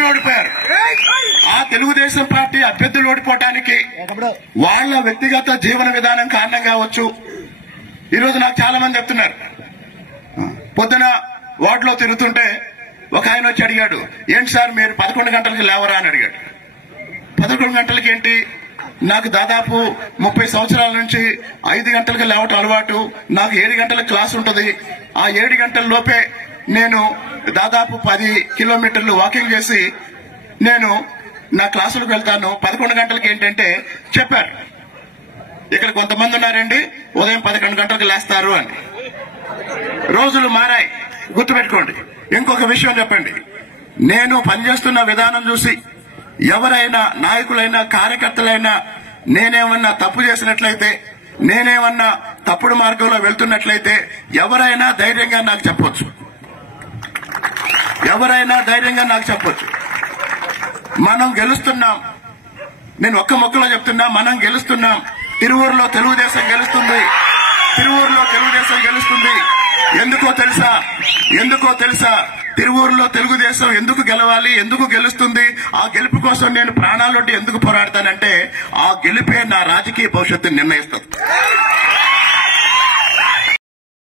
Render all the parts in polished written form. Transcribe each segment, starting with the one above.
అభ్యర్థులు ఓడిపోయారు. ఆ తెలుగుదేశం పార్టీ అభ్యర్థులు ఓడిపోవటానికి వాళ్ళ వ్యక్తిగత జీవన విధానం కారణం కావచ్చు. ఈరోజు నాకు చాలా మంది చెప్తున్నారు, పొద్దున వార్డులో తిరుగుతుంటే ఒక ఆయన వచ్చి అడిగాడు, ఏంటి సార్ మీరు 11 గంటలకి లేవరా అని అడిగాడు. 11 గంటలకి ఏంటి, నాకు దాదాపు 30 సంవత్సరాల నుంచి 5 గంటలకు లేవటం అలవాటు. నాకు 7 గంటల క్లాస్ ఉంటుంది. ఆ 7 గంటల లోపే నేను దాదాపు 10 కిలోమీటర్లు వాకింగ్ చేసి నేను నా క్లాసులకు వెళ్తాను. 11 గంటలకి ఏంటంటే చెప్పారు. ఇక్కడ కొంతమంది ఉన్నారండి ఉదయం 11 గంటలకు లేస్తారు అని. రోజులు మారాయి, గుర్తుపెట్టుకోండి. ఇంకొక విషయం చెప్పండి, నేను పనిచేస్తున్న విధానం చూసి ఎవరైనా నాయకులైనా కార్యకర్తలైనా నేనేమన్నా తప్పు చేసినట్లయితే, నేనేమన్నా తప్పుడు మార్గంలో వెళ్తున్నట్లయితే ఎవరైనా ధైర్యంగా నాకు చెప్పొచ్చు. ఎవరైనా ధైర్యంగా నాకు చెప్పొచ్చు. మనం గెలుస్తున్నాం. నేను ఒక్క మొక్కలో చెప్తున్నా, మనం గెలుస్తున్నాం. తిరువూరులో తెలుగుదేశం గెలుస్తుంది. తిరువూరులో తెలుగుదేశం గెలుస్తుంది. ఎందుకో తెలుసా తిరువూరులో తెలుగుదేశం ఎందుకు గెలవాలి, ఎందుకు గెలుస్తుంది, ఆ గెలుపు కోసం నేను ప్రాణాలొడ్డి ఎందుకు పోరాడతానంటే ఆ గెలుపే నా రాజకీయ భవిష్యత్తుని నిర్ణయిస్తుంది.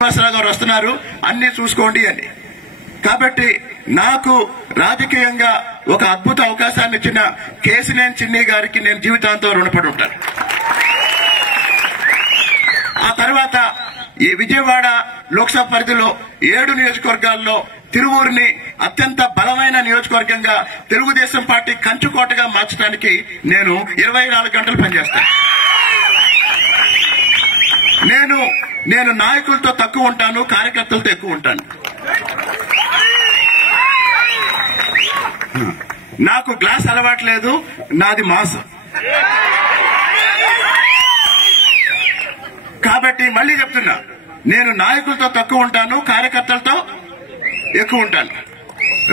శ్రీనివాసరావు గారు వస్తున్నారు, అన్ని చూసుకోండి అని. కాబట్టి నాకు రాజకీయంగా ఒక అద్భుత అవకాశాన్ని ఇచ్చిన కేశినేని చిన్ని గారికి నేను జీవితాంతం రుణపడి ఉంటాను. ఆ తర్వాత ఈ విజయవాడ లోక్సభ పరిధిలో 7 నియోజకవర్గాల్లో తిరువూరుని అత్యంత బలమైన నియోజకవర్గంగా తెలుగుదేశం పార్టీ కంచుకోటగా మార్చడానికి నేను 24 గంటలు పనిచేస్తాను. నేను నాయకులతో తక్కువ ఉంటాను, కార్యకర్తలతో ఎక్కువ ఉంటాను. నాకు గ్లాస్ అలవాట్లేదు, నాది మాస్. కాబట్టి మళ్లీ చెప్తున్నా, నేను నాయకులతో తక్కువ ఉంటాను, కార్యకర్తలతో ఎక్కువ ఉంటాను.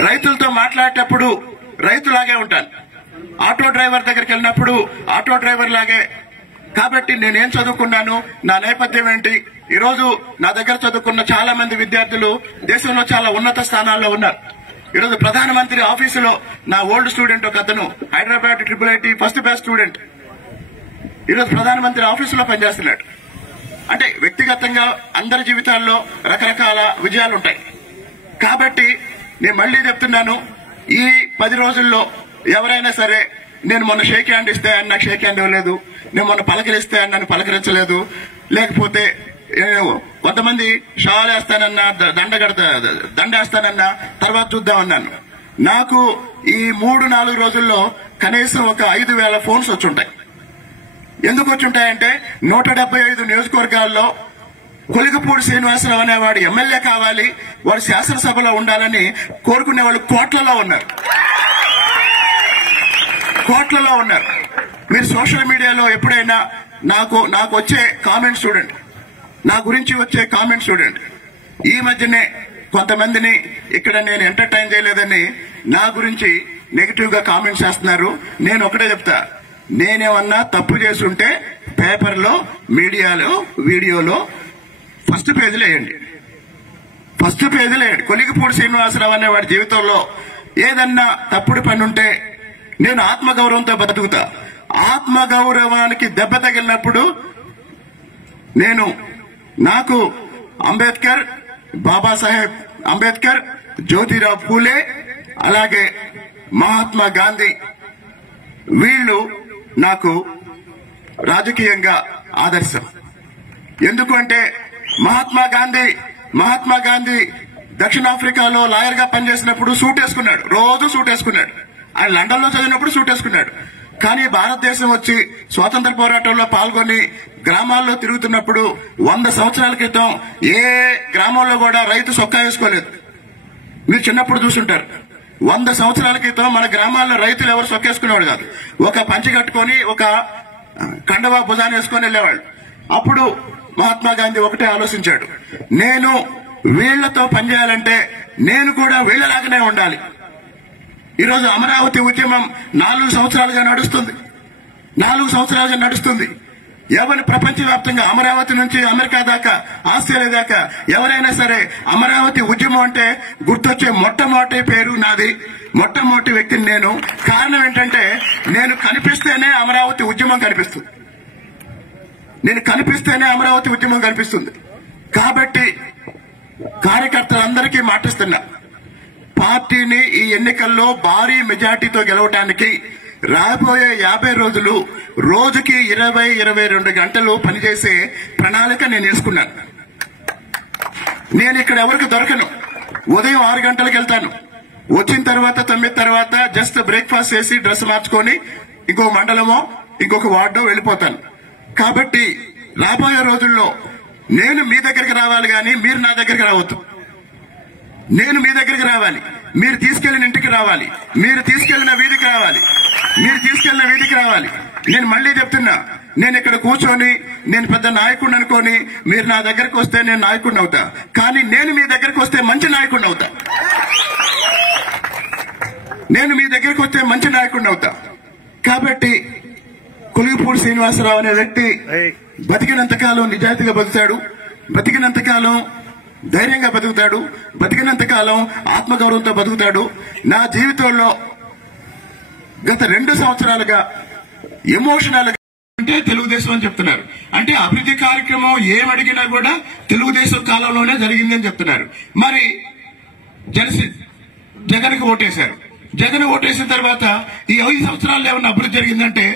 రైతులతో మాట్లాడేటప్పుడు రైతులాగే ఉంటాను. ఆటో డ్రైవర్ దగ్గరికి వెళ్ళినప్పుడు ఆటో డ్రైవర్ లాగే. కాబట్టి నేనేం చదువుకున్నాను, నా నేపథ్యం ఏంటి, ఈరోజు నా దగ్గర చదువుకున్న చాలా మంది విద్యార్థులు దేశంలో చాలా ఉన్నత స్థానాల్లో ఉన్నారు. ఈరోజు ప్రధానమంత్రి ఆఫీసులో నా ఓల్డ్ స్టూడెంట్ ఒక అతను, Hyderabad IIIT first batch student, ఈరోజు ప్రధానమంత్రి ఆఫీసులో పనిచేస్తున్నాడు. అంటే వ్యక్తిగతంగా అందరి జీవితాల్లో రకరకాల విజయాలు ఉంటాయి. కాబట్టి నేను మళ్లీ చెప్తున్నాను, ఈ 10 రోజుల్లో ఎవరైనా సరే, నేను మొన్న షేక్ హ్యాండ్ ఇస్తే అని నాకు షేక్ హ్యాండ్ ఇవ్వలేదు, నేను మొన్న పలకరిస్తే అని నన్ను పలకరించలేదు, లేకపోతే కొంతమంది షాల్ వేస్తానన్నా, దండేస్తానన్నా తర్వాత చూద్దామన్నాను. నాకు ఈ 3-4 రోజుల్లో కనీసం ఒక 5,000 ఫోన్స్ వచ్చుంటాయి. ఎందుకు వచ్చుంటాయంటే 175 నియోజకవర్గాల్లో కొలికపూడి శ్రీనివాసరావు అనేవాడు ఎమ్మెల్యే కావాలి, వాడు శాసనసభలో ఉండాలని కోరుకునే వాళ్ళు కోట్లలో ఉన్నారు. మీరు సోషల్ మీడియాలో ఎప్పుడైనా నాకు వచ్చే కామెంట్స్ చూడండి, నా గురించి వచ్చే కామెంట్స్ చూడండి. ఈ మధ్యనే కొంతమందిని ఇక్కడ నేను ఎంటర్టైన్ చేయలేదని నా గురించి నెగిటివ్ గా కామెంట్స్ చేస్తున్నారు. నేను ఒకటే చెప్తా, నేనేమన్నా తప్పు చేసుంటే పేపర్లో, మీడియాలో, వీడియోలో ఫస్ట్ పేజీలో వేయండి. కొలికపూడి శ్రీనివాసరావు అనే వాడి జీవితంలో ఏదన్నా తప్పుడు పని ఉంటే నేను ఆత్మగౌరవంతో బతుకుతా. ఆత్మగౌరవానికి దెబ్బ తగిలినప్పుడు నాకు అంబేద్కర్, బాబాసాహెబ్ అంబేద్కర్, జ్యోతిరావు పూలే, అలాగే మహాత్మా గాంధీ, వీళ్ళు నాకు రాజకీయంగా ఆదర్శం. ఎందుకంటే మహాత్మా గాంధీ దక్షిణాఫ్రికాలో లాయర్ గా పనిచేసినప్పుడు సూట్ వేసుకున్నాడు, రోజు సూట్ వేసుకున్నాడు. ఆయన లండన్ లో చదివినప్పుడు సూట్ వేసుకున్నాడు. కానీ భారతదేశం వచ్చి స్వాతంత్ర పోరాటంలో పాల్గొని గ్రామాల్లో తిరుగుతున్నప్పుడు 100 సంవత్సరాల క్రితం ఏ గ్రామంలో కూడా రైతు సొక్కా వేసుకోలేదు. మీరు చిన్నప్పుడు చూసుంటారు. 100 సంవత్సరాల క్రితం మన గ్రామాల్లో రైతులు ఎవరు సొక్కేసుకునేవాడు కాదు. ఒక పంచి కట్టుకొని, ఒక కండవా భుజాన్ని వేసుకొని వెళ్లేవాళ్ళు. అప్పుడు మహాత్మా గాంధీ ఒకటే ఆలోచించాడు, నేను వీళ్లతో పనిచేయాలంటే నేను కూడా వీళ్లలాగానే ఉండాలి. ఈరోజు అమరావతి ఉద్యమం 4 సంవత్సరాలుగా నడుస్తుంది. ఎవరు ప్రపంచవ్యాప్తంగా అమరావతి నుంచి అమెరికా దాకా ఆస్ట్రేలియా దాకా ఎవరైనా సరే అమరావతి ఉద్యమం అంటే గుర్తొచ్చే మొట్టమొదటి పేరు నాది, మొట్టమొదటి వ్యక్తిని నేను. కారణం ఏంటంటే నేను కనిపిస్తేనే అమరావతి ఉద్యమం కనిపిస్తుంది, నేను కనిపిస్తేనే అమరావతి ఉద్యమం కనిపిస్తుంది. కాబట్టి కార్యకర్తలందరికీ మాటిస్తున్నా, పార్టీని ఈ ఎన్నికల్లో భారీ మెజార్టీతో గెలవడానికి రాబోయే 50 రోజులు రోజుకి 20-22 గంటలు పనిచేసే ప్రణాళిక నేను వేసుకున్నాను. నేను ఇక్కడ ఎవరికి దొరకను. ఉదయం 6 గంటలకు వెళ్తాను, వచ్చిన తర్వాత 9 తర్వాత జస్ట్ బ్రేక్ఫాస్ట్ చేసి డ్రెస్ మార్చుకొని ఇంకో మండలమో ఇంకొక వార్డో వెళ్ళిపోతాను. కాబట్టి రాబోయే రోజుల్లో నేను మీ దగ్గరికి రావాలి కానీ మీరు నా దగ్గరికి రావద్దు. నేను మీ దగ్గరికి రావాలి, మీరు తీసుకెళ్లిన ఇంటికి రావాలి, మీరు తీసుకెళ్లిన వీధికి రావాలి, మీరు తీసుకెళ్లిన వీధికి రావాలి. నేను మళ్లీ చెప్తున్నా, నేను ఇక్కడ కూర్చొని నేను పెద్ద నాయకుడిని అనుకోని మీరు నా దగ్గరకు వస్తే నేను నాయకుడిని అవుతా, కానీ నేను మీ దగ్గరకు వస్తే మంచి నాయకుడిని అవుతా. నేను మీ దగ్గరకు వస్తే మంచి నాయకుడిని అవుతా. కాబట్టి కులుగుపూడి శ్రీనివాసరావు అనే వ్యక్తి బతికినంతకాలం నిజాయితీగా బతుకుతాడు, బతికినంతకాలం ధైర్యంగా బతుకుతాడు, బతికినంతకాలం ఆత్మగౌరవంతో బతుకుతాడు. నా జీవితంలో గత 2 సంవత్సరాలుగా ఎమోషనల్ అంటే తెలుగుదేశం అని చెప్తున్నారు. అంటే అభివృద్ధి కార్యక్రమం ఏమడిగినా కూడా తెలుగుదేశం కాలంలోనే జరిగిందని చెప్తున్నారు. మరి జగన్కి ఓటేశారు. జగన్ ఓటేసిన తర్వాత ఈ 5 సంవత్సరాల్లో ఏమన్నా అభివృద్ధి జరిగిందంటే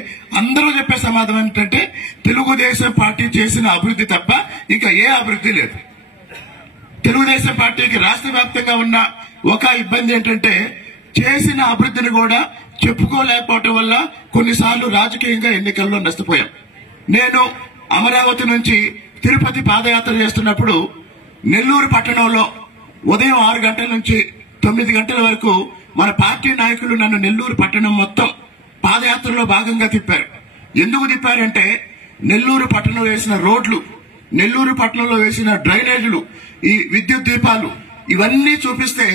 అందరూ చెప్పే సమాధానం ఏంటంటే తెలుగుదేశం పార్టీ చేసిన అభివృద్ధి తప్ప ఇంకా ఏ అభివృద్ధి లేదు. తెలుగుదేశం పార్టీకి రాష్ట్ర వ్యాప్తంగా ఉన్న ఒక ఇబ్బంది ఏంటంటే చేసిన అభివృద్ధిని కూడా చెప్పుకోలేకపోవటం వల్ల కొన్నిసార్లు రాజకీయంగా ఎన్నికల్లో నష్టపోయాం. నేను అమరావతి నుంచి తిరుపతి పాదయాత్ర చేస్తున్నప్పుడు నెల్లూరు పట్టణంలో ఉదయం 6 గంటల నుంచి 9 గంటల వరకు మన పార్టీ నాయకులు నన్ను నెల్లూరు పట్టణం మొత్తం పాదయాత్రలో భాగంగా తిప్పారు. ఎందుకు తిప్పారంటే నెల్లూరు పట్టణంలో వేసిన రోడ్లు, నెల్లూరు పట్టణంలో వేసిన డ్రైనేజీలు, ఈ విద్యుత్ దీపాలు ఇవన్నీ చూపిస్తే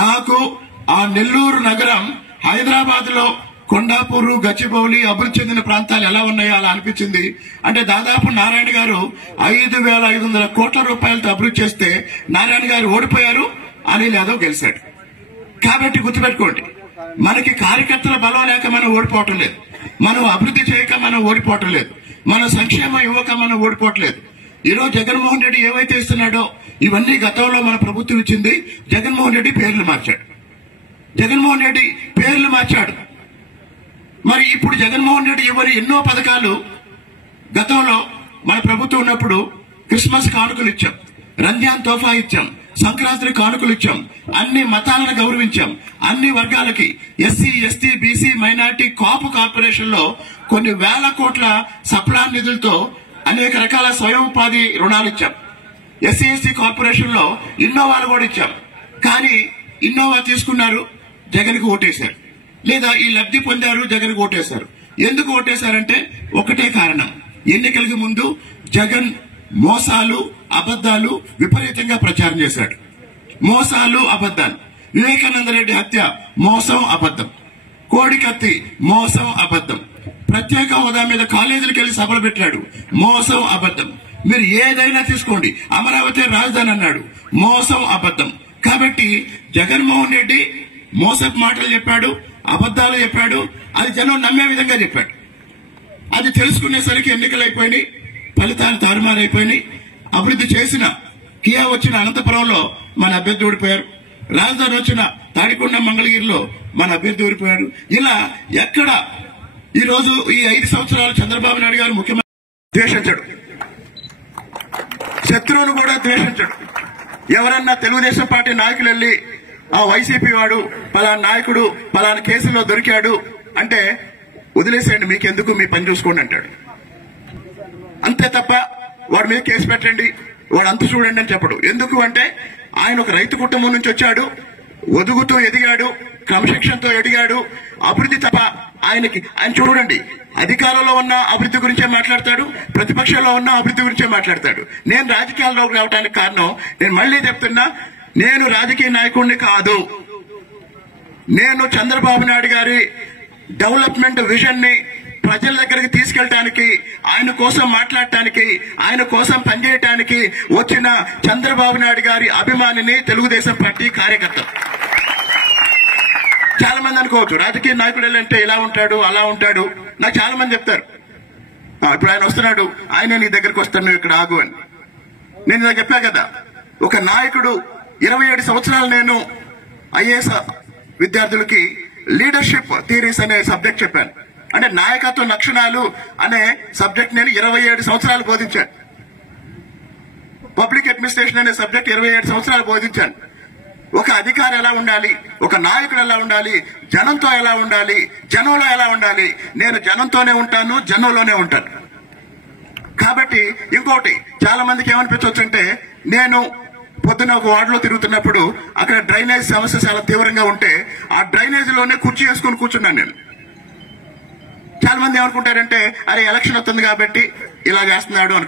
నాకు ఆ నెల్లూరు నగరం హైదరాబాద్ లో కొండాపూరు, గచ్చిబౌలి అభివృద్ధి చెందిన ప్రాంతాలు ఎలా ఉన్నాయో అలా అనిపించింది. అంటే దాదాపు నారాయణ గారు 5,500 కోట్ల రూపాయలతో అభివృద్ధి చేస్తే నారాయణ గారు ఓడిపోయారు, అనిల్ యాదవ్ గెలిచాడు. కాబట్టి గుర్తుపెట్టుకోండి, మనకి కార్యకర్తల బలం లేక మనం ఓడిపోవటం లేదు, మనం అభివృద్ధి చేయక మనం ఓడిపోవటం లేదు, మన సంక్షేమం ఇవ్వక మనం ఓడిపోవట్లేదు. ఈరోజు జగన్మోహన్ రెడ్డి ఏవైతే ఇస్తున్నాడో ఇవన్నీ గతంలో మన ప్రభుత్వం ఇచ్చింది. జగన్మోహన్ రెడ్డి పేర్లు మార్చాడు, జగన్మోహన్ రెడ్డి పేర్లు మార్చాడు. మరి ఇప్పుడు జగన్మోహన్ రెడ్డి ఇవ్వని ఎన్నో పథకాలు గతంలో మన ప్రభుత్వం ఉన్నప్పుడు క్రిస్మస్ కానుకలు ఇచ్చాం, రంజాన్ తోఫా ఇచ్చాం, సంక్రాంతి కానుకలు ఇచ్చాం, అన్ని మతాలను గౌరవించాం, అన్ని వర్గాలకి ఎస్సీ, ఎస్టీ, బీసీ, మైనార్టీ, కాపు కార్పొరేషన్ లో కొన్ని వేల కోట్ల సప్లా నిధులతో అనేక రకాల స్వయం ఉపాధి రుణాలు ఇచ్చాం. ఎస్సీ, ఎస్టీ కార్పొరేషన్ లో ఇన్నోవాలు కూడా ఇచ్చాం. కానీ ఇన్నోవా తీసుకున్నారు, జగన్కి ఓటేశారు, లేదా ఈ లబ్ధి పొందారు, జగన్కి ఓటేశారు. ఎందుకు ఓటేశారంటే ఒకటే కారణం, ఎన్నికలకు ముందు జగన్ మోసాలు, అబద్దాలు విపరీతంగా ప్రచారం చేశాడు. మోసాలు, అబద్దాలు. వివేకానంద రెడ్డి హత్య మోసం, అబద్దం. కోడికత్తి మోసం, అబద్దం. ప్రత్యేక హోదా మీద కాలేజీలకు వెళ్లి సభలు పెట్టాడు, మోసం, అబద్దం. మీరు ఏదైనా తీసుకోండి, అమరావతి రాజధాని అన్నాడు, మోసం, అబద్దం. కాబట్టి జగన్మోహన్ రెడ్డి మోసపు మాటలు చెప్పాడు, అబద్దాలు చెప్పాడు, అది జనం నమ్మే విధంగా చెప్పాడు. అది తెలుసుకునేసరికి ఎన్నికలు అయిపోయినాయి, ఫలితాలు తారుమారైపోయినాయి. అభివృద్ధి చేసిన కియా వచ్చిన అనంతపురంలో మన అభ్యర్థి ఓడిపోయారు, రాజధాని వచ్చిన తాడికొండ మంగళగిరిలో మన అభ్యర్థి ఓడిపోయాడు. ఇలా ఎక్కడ ఈ రోజు ఈ 5 సంవత్సరాలు చంద్రబాబు నాయుడు గారు ముఖ్యమంత్రి ద్వేషించాడు, శత్రువును కూడా ద్వేషించాడు. ఎవరన్నా తెలుగుదేశం పార్టీ నాయకులు వెళ్లి ఆ వైసీపీ వాడు పలానా నాయకుడు పలానా కేసులో దొరికాడు అంటే వదిలేసేయండి, మీకెందుకు, మీ పని చూసుకోండి అంటాడు. అంతే తప్ప వాడి మీద కేసు పెట్టండి, వాడు అంత చూడండి అని చెప్పడు. ఎందుకు అంటే ఆయన ఒక రైతు కుటుంబం నుంచి వచ్చాడు, ఒదుగుతూ ఎదిగాడు, క్రమశిక్షణతో ఎదిగాడు. అభివృద్ధి తప్ప ఆయన చూడండి, అధికారంలో ఉన్న అభివృద్ధి గురించే మాట్లాడతాడు, ప్రతిపక్షంలో ఉన్న అభివృద్ధి గురించే మాట్లాడతాడు. నేను రాజకీయాల్లోకి రావడానికి కారణం, నేను మళ్లీ చెప్తున్నా, నేను రాజకీయ నాయకుడిని కాదు. నేను చంద్రబాబు నాయుడు గారి డెవలప్మెంట్ విజన్ ని ప్రజల దగ్గరికి తీసుకెళ్ళటానికి, ఆయన కోసం మాట్లాడటానికి, ఆయన కోసం పనిచేయటానికి వచ్చిన చంద్రబాబు నాయుడు గారి అభిమానిని, తెలుగుదేశం పార్టీ కార్యకర్త. చాలా మంది అనుకోవచ్చు రాజకీయ నాయకుడు అంటే ఇలా ఉంటాడు అలా ఉంటాడు. నాకు చాలా మంది చెప్తారు, ఇప్పుడు ఆయన వస్తున్నాడు, ఆయన నీ దగ్గరికి వస్తాను, నువ్వు ఇక్కడ ఆగు అని. నేను ఇలా చెప్పా కదా, ఒక నాయకుడు 27 సంవత్సరాలు నేను ఐఏఎస్ విద్యార్థులకి లీడర్షిప్ థియరీస్ అనే సబ్జెక్ట్ చెప్పాను. అంటే నాయకత్వ లక్షణాలు అనే సబ్జెక్ట్ నేను 27 సంవత్సరాలు బోధించాను. పబ్లిక్ అడ్మినిస్ట్రేషన్ అనే సబ్జెక్ట్ 27 సంవత్సరాలు బోధించాను. ఒక అధికారి ఎలా ఉండాలి, ఒక నాయకుడు ఎలా ఉండాలి, జనంతో ఎలా ఉండాలి, జనంలో ఎలా ఉండాలి. నేను జనంతోనే ఉంటాను, జనంలోనే ఉంటాను. కాబట్టి ఇంకోటి చాలా మందికి ఏమనిపించవచ్చు అంటే, నేను పొద్దున ఒక వార్డులో తిరుగుతున్నప్పుడు అక్కడ డ్రైనేజ్ సమస్య చాలా తీవ్రంగా ఉంటే ఆ డ్రైనేజ్ లోనే కుర్చీ వేసుకుని కూర్చున్నాను నేను. చాలా మంది ఏమనుకుంటారంటే, అరే ఎలక్షన్ వస్తుంది కాబట్టి ఇలా చేస్తున్నాడు అనుకుంటారు.